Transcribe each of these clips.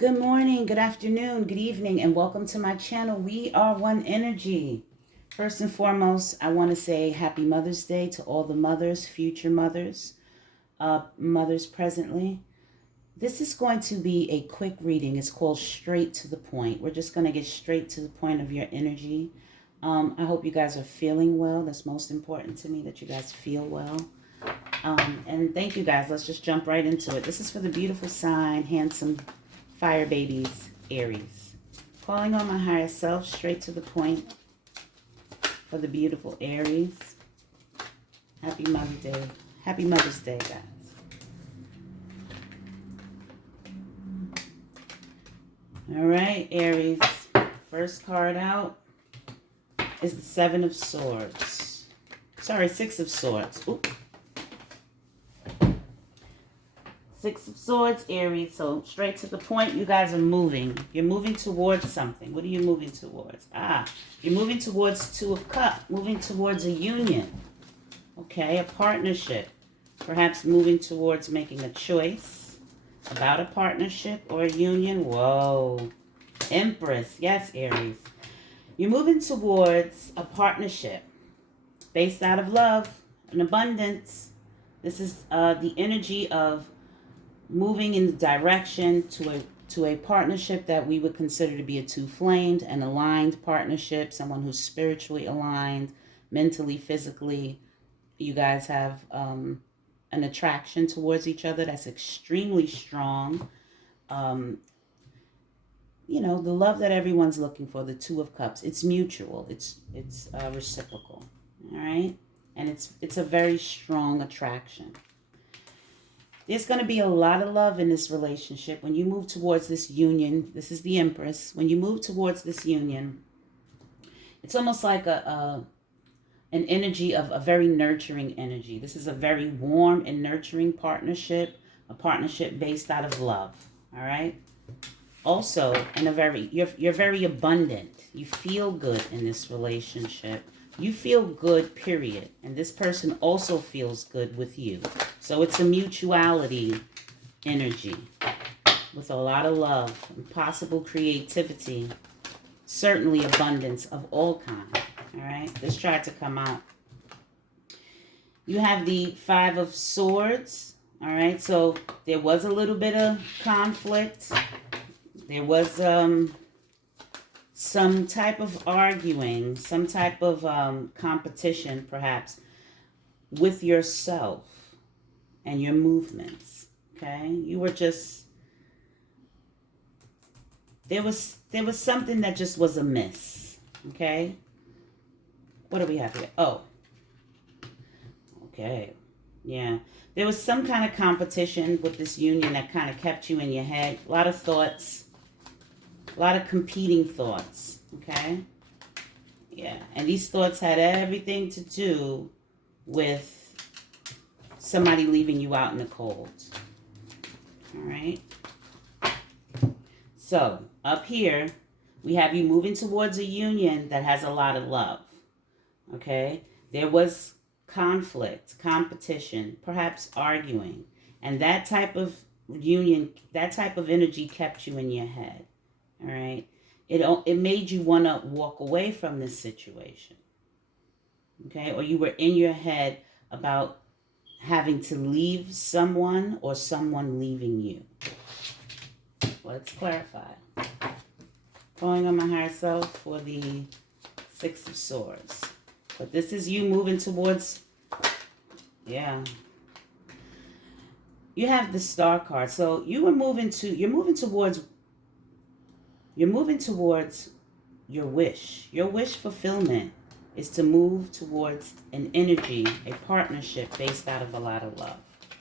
Good morning, good afternoon, good evening, and welcome to my channel. We are One Energy. First and foremost, I want to say Happy Mother's Day to all the mothers, future mothers, mothers presently. This is going to be a quick reading. It's called Straight to the Point. We're just going to get straight to the point of your energy. I hope you guys are feeling well. That's most important to me, that you guys feel well. And thank you guys. Let's just jump right into it. This is for the beautiful sign, handsome fire babies, Aries. Calling on my higher self, straight to the point for the beautiful Aries. Happy Mother's Day. Happy Mother's Day, guys. All right, Aries. First card out is the Seven of Swords. Sorry, Six of Swords. Ooh. Six of Swords, Aries. So straight to the point, you guys are moving. You're moving towards something. What are you moving towards? You're moving towards Two of Cups. Moving towards a union. Okay, a partnership. Perhaps moving towards making a choice about a partnership or a union. Whoa. Empress. Yes, Aries. You're moving towards a partnership based out of love and abundance. This is the energy of moving in the direction to a partnership that we would consider to be a two-flamed and aligned partnership, someone who's spiritually aligned, mentally, physically. You guys have an attraction towards each other that's extremely strong. You know, the love that everyone's looking for, the Two of Cups, it's mutual, it's reciprocal, all right? And it's a very strong attraction. There's going to be a lot of love in this relationship. When you move towards this union, this is the Empress. When you move towards this union, it's almost like an energy of a very nurturing energy. This is a very warm and nurturing partnership, a partnership based out of love. All right. Also, you're very abundant. You feel good in this relationship. You feel good, period. And this person also feels good with you. So it's a mutuality energy with a lot of love and possible creativity. Certainly abundance of all kinds. All right. This tried to come out. You have the Five of Swords. All right. So there was a little bit of conflict. There was some type of arguing, some type of competition, perhaps, with yourself and your movements. Okay, you were just there was something that just was amiss. Okay, what do we have here? Oh, okay, yeah. There was some kind of competition with this union that kind of kept you in your head. A lot of thoughts. A lot of competing thoughts, okay? Yeah, and these thoughts had everything to do with somebody leaving you out in the cold. All right? So, up here, we have you moving towards a union that has a lot of love, okay? There was conflict, competition, perhaps arguing, and that type of union, that type of energy kept you in your head. All right. It made you want to walk away from this situation. Okay. Or you were in your head about having to leave someone or someone leaving you. Let's clarify. Calling on my higher self for the Six of Swords. But this is you moving towards, yeah. You have the Star card. So you're moving towards your wish. Your wish fulfillment is to move towards an energy, a partnership based out of a lot of love.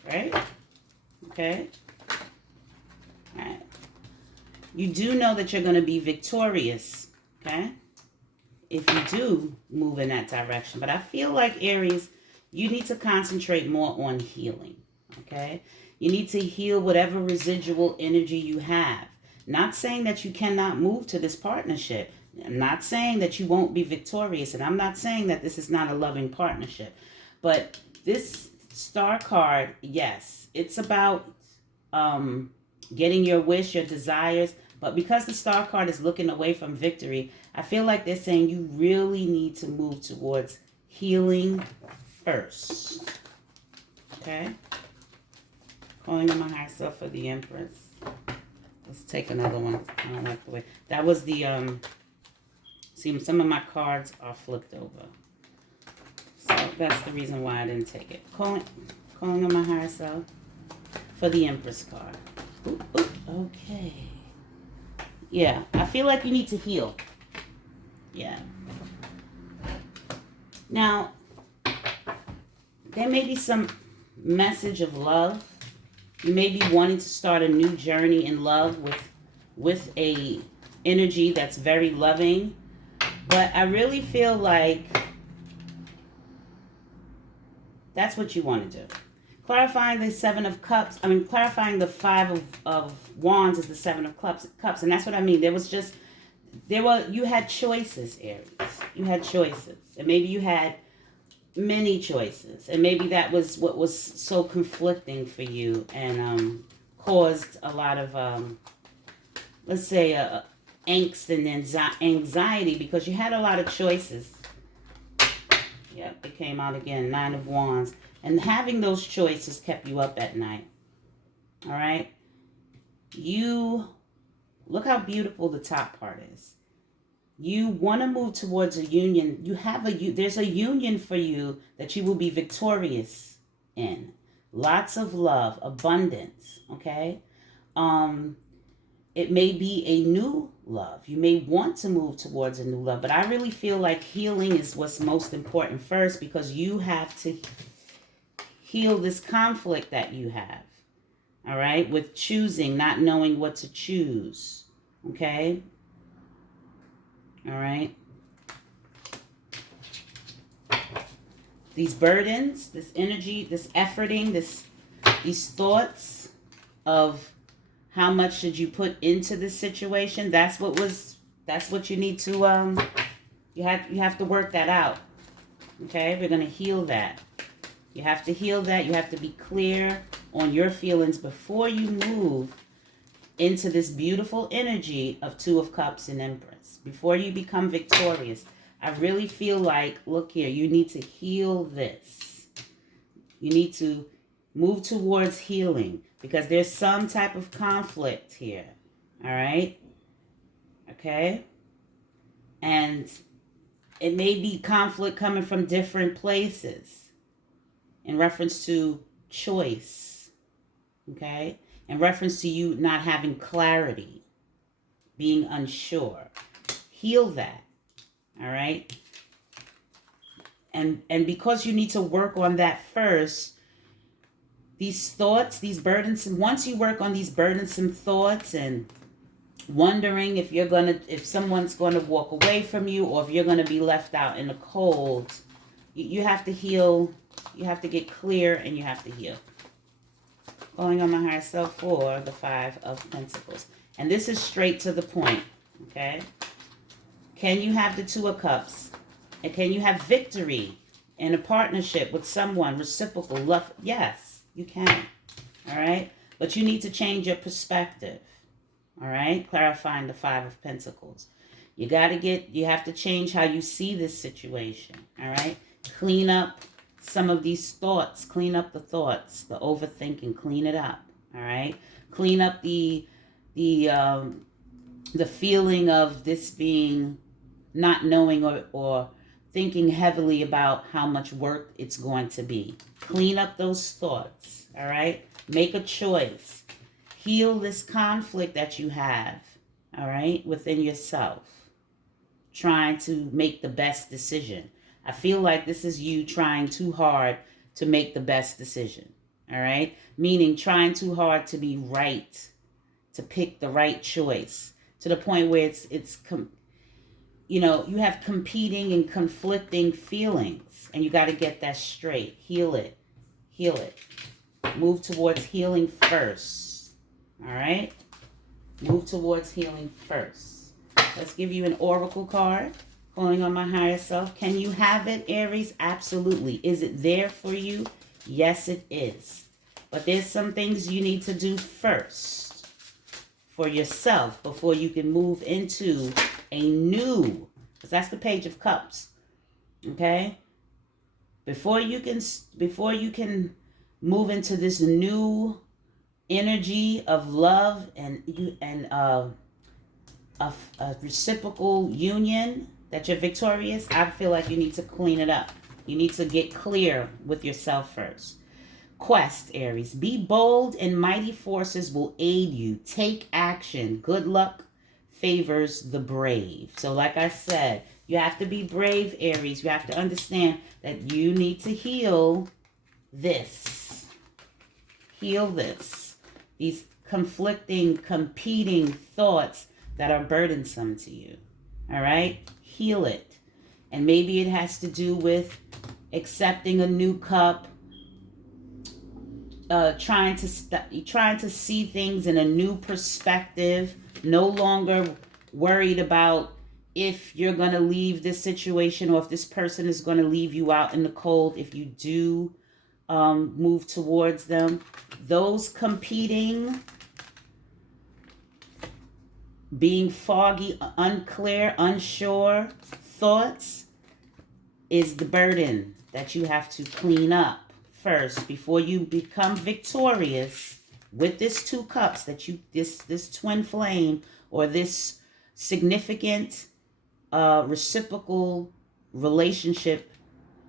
Right? Okay? All right. You do know that you're going to be victorious. Okay? If you do move in that direction. But I feel like, Aries, you need to concentrate more on healing. Okay? You need to heal whatever residual energy you have. Not saying that you cannot move to this partnership. I'm not saying that you won't be victorious. And I'm not saying that this is not a loving partnership. But this Star card, yes, it's about getting your wish, your desires. But because the Star card is looking away from victory, I feel like they're saying you really need to move towards healing first. Okay? Calling on my higher self for the Empress. Let's take another one. I don't like the way. That was the, see, some of my cards are flipped over. So that's the reason why I didn't take it. Calling on my higher self for the Empress card. Ooh, ooh, okay. Yeah, I feel like you need to heal. Yeah. Now, there may be some message of love. You may be wanting to start a new journey in love with a energy that's very loving. But I really feel like that's what you want to do. Clarifying the Seven of Cups, clarifying the Five of Wands is the Seven of Cups, and that's what I mean. You had choices, Aries. You had choices, and maybe you had many choices, and maybe that was what was so conflicting for you and caused a lot of let's say angst and anxiety because you had a lot of choices. Yep, it came out again, Nine of Wands, and having those choices kept you up at night. All right, you look how beautiful the top part is. You want to move towards a union. There's a union for you that you will be victorious in. Lots of love, abundance, okay? It may be a new love. You may want to move towards a new love, but I really feel like healing is what's most important first because you have to heal this conflict that you have, all right? With choosing, not knowing what to choose, okay? All right. These burdens, this energy, this efforting, these thoughts of how much should you put into this situation, that's what you need to you have to work that out. Okay? We're going to heal that. You have to heal that. You have to be clear on your feelings before you move into this beautiful energy of Two of Cups and Empress. Before you become victorious, I really feel like, look here, you need to heal this. You need to move towards healing because there's some type of conflict here. All right? Okay? And it may be conflict coming from different places in reference to choice. Okay? In reference to you not having clarity, being unsure. Heal that. All right? And because you need to work on that first, these thoughts, these burdensome, once you work on these burdensome thoughts and wondering if someone's gonna walk away from you or if you're gonna be left out in the cold, you have to heal, you have to get clear and you have to heal. Calling on my higher self for the Five of Pentacles. And this is straight to the point, okay? Can you have the Two of Cups? And can you have victory in a partnership with someone, reciprocal love? Yes, you can, all right? But you need to change your perspective, all right? Clarifying the Five of Pentacles. You have to change how you see this situation, all right? Clean up some of these thoughts. Clean up the thoughts, the overthinking. Clean it up, all right? Clean up the feeling of this being not knowing or thinking heavily about how much work it's going to be. Clean up those thoughts, all right? Make a choice. Heal this conflict that you have, all right, within yourself. Trying to make the best decision. I feel like this is you trying too hard to make the best decision, all right? Meaning trying too hard to be right, to pick the right choice, to the point where you have competing and conflicting feelings, and you got to get that straight. Heal it. Heal it. Move towards healing first, all right? Move towards healing first. Let's give you an oracle card. Calling on my higher self. Can you have it, Aries? Absolutely. Is it there for you? Yes, it is. But there's some things you need to do first. for yourself before you can move into a new, because that's the Page of Cups. Okay? Before you can move into this new energy of love and a reciprocal union that you're victorious, I feel like you need to clean it up. You need to get clear with yourself first. Quest, Aries. Be bold and mighty forces will aid you. Take action. Good luck favors the brave. So like I said, you have to be brave, Aries. You have to understand that you need to heal this. Heal this. These conflicting, competing thoughts that are burdensome to you. All right? Heal it. And maybe it has to do with accepting a new cup, trying to see things in a new perspective, no longer worried about if you're going to leave this situation or if this person is going to leave you out in the cold if you do move towards them. Those competing, being foggy, unclear, unsure thoughts is the burden that you have to clean up first before you become victorious with this two cups that you this twin flame or this significant reciprocal relationship,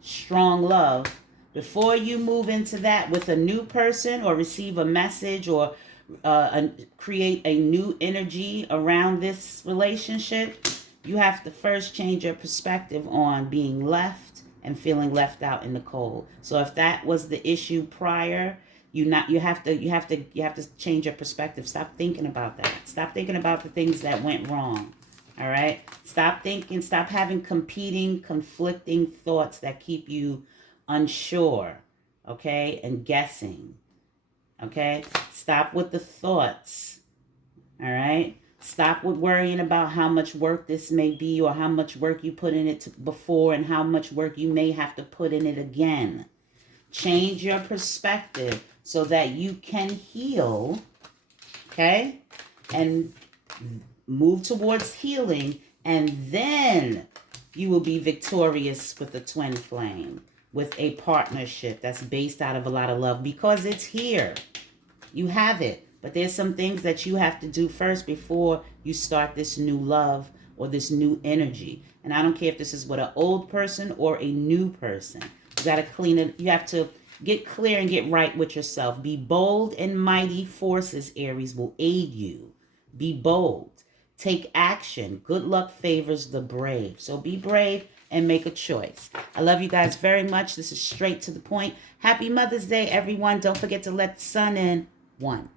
strong love. Before you move into that with a new person or receive a message or create a new energy around this relationship, you have to first change your perspective on being left and feeling left out in the cold. So if that was the issue prior, you have to change your perspective. Stop thinking about that. Stop thinking about the things that went wrong. All right? Stop having competing, conflicting thoughts that keep you unsure, okay, and guessing. Okay? Stop with the thoughts. All right? Stop with worrying about how much work this may be or how much work you put in it before and how much work you may have to put in it again. Change your perspective so that you can heal, okay? And move towards healing, and then you will be victorious with the twin flame, with a partnership that's based out of a lot of love, because it's here. You have it. But there's some things that you have to do first before you start this new love or this new energy. And I don't care if this is with an old person or a new person. You got to clean it. You have to get clear and get right with yourself. Be bold and mighty forces, Aries, will aid you. Be bold. Take action. Good luck favors the brave. So be brave and make a choice. I love you guys very much. This is straight to the point. Happy Mother's Day, everyone. Don't forget to let the sun in. 1.